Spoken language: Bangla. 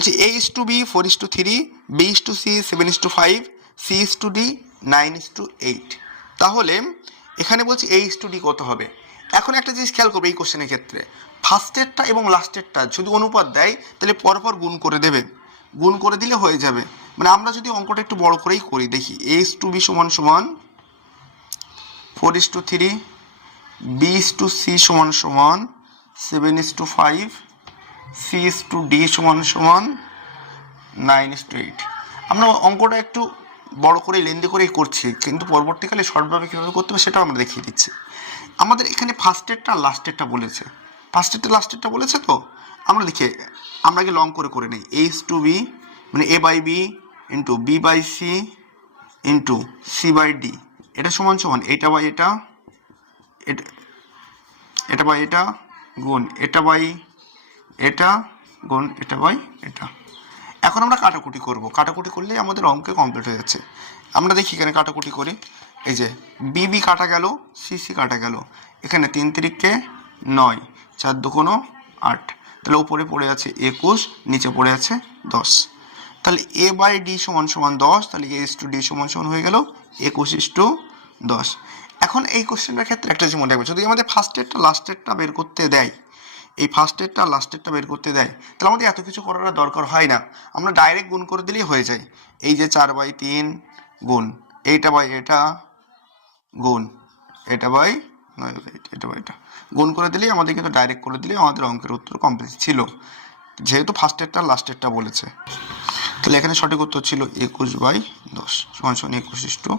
বলছি A:B 4:3, B:C 7:5, C:D 9:8। তাহলে এখানে বলছি A:D কত হবে। এখন একটা জিনিস খেয়াল করবে এই কোশ্চেনের ক্ষেত্রে, ফার্স্টেরটা এবং লাস্টেরটা যদি অনুপাত দেয় তাহলে পরপর গুণ করে দেবে, গুণ করে দিলে হয়ে যাবে। মানে আমরা যদি অঙ্কটা একটু বড় করেই করি, দেখি A:B সমান সমান 4:3, B:C সমান সমান 7:5, C:D সমান সমান 9:8। আমরা অঙ্কটা একটু বড় করে লেন্দি করেই করছি, কিন্তু পরবর্তীকালে শর্টভাবে কীভাবে করতে হবে সেটাও আমরা দেখিয়ে দিচ্ছি। আমাদের এখানে ফার্স্টেরটা লাস্টেরটা বলেছে, ফার্স্টেরটা লাস্টেরটা বলেছে, তো আমরা লিখে আমরা আগে লং করে নিই। A:B মানে A/B into B/C into C/D, এটা সমান সমান এটা বাই এটা, এটা বাই এটা গুণ এটা বাই এটা গুণ এটা বাই এটা। এখন আমরা কাটাকুটি করব, কাটাকুটি করলেই আমাদের অঙ্কে কমপ্লিট হয়ে যাচ্ছে। আমরা দেখি এখানে কাটাকুটি করি, এই যে BB কাটা গেল, CC কাটা গেল, এখানে 3 তিরিকে 9, 4 দুগুণ 8, তাহলে উপরে পড়ে আছে 21, নিচে পড়ে আছে 10। তাহলে A/D সমান সমান 10, তাহলে A:D সমান সমান হয়ে গেল 21:10। এখন এই কোশ্চেনটার ক্ষেত্রে একটা জিনিস মনে রাখবে, যদি আমাদের ফার্স্টেরটা লাস্টেরটা বের করতে দেয়, এই ফার্স্টেরটা লাস্টেরটা বের করতে দেয়, তাহলে আমাদের এত কিছু করার দরকার হয় না, আমরা ডাইরেক্ট গুণ করে দিলেই হয়ে যায়। এই যে 4/3 গুণ এইটা বাই এটা গুণ এটা বাই 9/8, এটা বাই এটা গুণ করে দিলেই আমাদের কিন্তু ডাইরেক্ট করে দিলেই আমাদের অঙ্কের উত্তর কমপ্লিট ছিল, যেহেতু ফার্স্টেরটা লাস্টেরটা বলেছে। তাহলে এখানে সঠিক উত্তর ছিল 21/10 সমান সমান 21:10।